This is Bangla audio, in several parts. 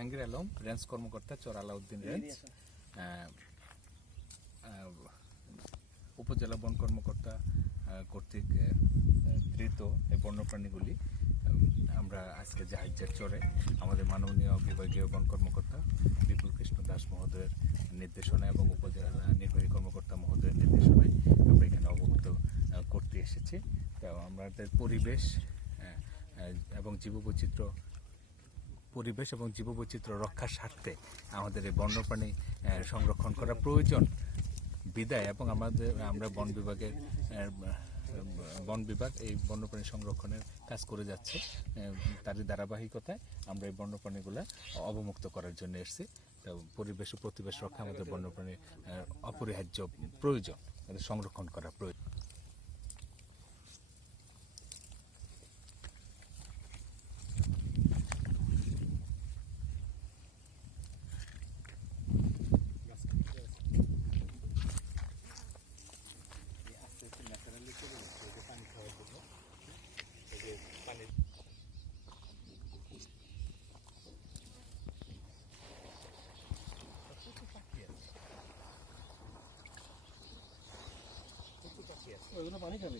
জাহাঙ্গীর আলম, রেঞ্জ কর্মকর্তা, চর আলাউদ্দিন রেঞ্জ, উপজেলা বন কর্মকর্তা কর্তৃক ধৃত এই বন্যপ্রাণীগুলি আমরা আজকে জাহাজের চরে আমাদের মাননীয় বিভাগীয় বন কর্মকর্তা বিপুল কৃষ্ণ দাস মহোদয়ের নির্দেশনায় এবং উপজেলা নির্বাহী কর্মকর্তা মহোদয়ের নির্দেশনায় আমরা এখানে অবগত করতে এসেছি। তো আমাদের পরিবেশ এবং জীববৈচিত্র্য রক্ষার স্বার্থে আমাদের এই বন্যপ্রাণী সংরক্ষণ করা প্রয়োজন বিদায় এবং আমরা বন বিভাগ এই বন্যপ্রাণী সংরক্ষণের কাজ করে যাচ্ছে। তারই ধারাবাহিকতায় আমরা এই বন্যপ্রাণীগুলো অবমুক্ত করার জন্য এসেছি। পরিবেশ ও প্রতিবেশ রক্ষা আমাদের বন্যপ্রাণীর অপরিহার্য প্রয়োজন, এদের সংরক্ষণ করা প্রয়োজন। ওইগুলো পানি খাবে।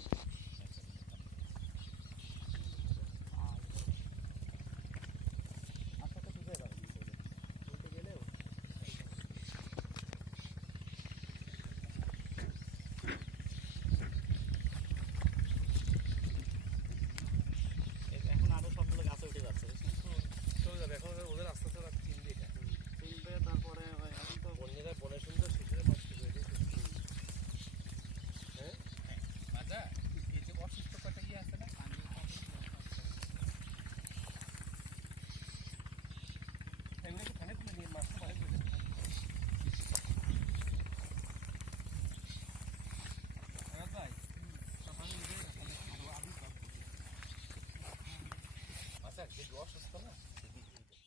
এখন আরো সবগুলো গাছে উঠে যাচ্ছে, এখন ওদের আস্তে আস্তে চিনবে, তারপরে এখন তো বন্যেরা বনে সুন্দর শিশুরা নষ্ট করে দিয়েছে। অসুস্থতাটা কি আছে না, এখানে তুলে নিয়ে মাছটা বাইরে তুলে অসুস্থ না।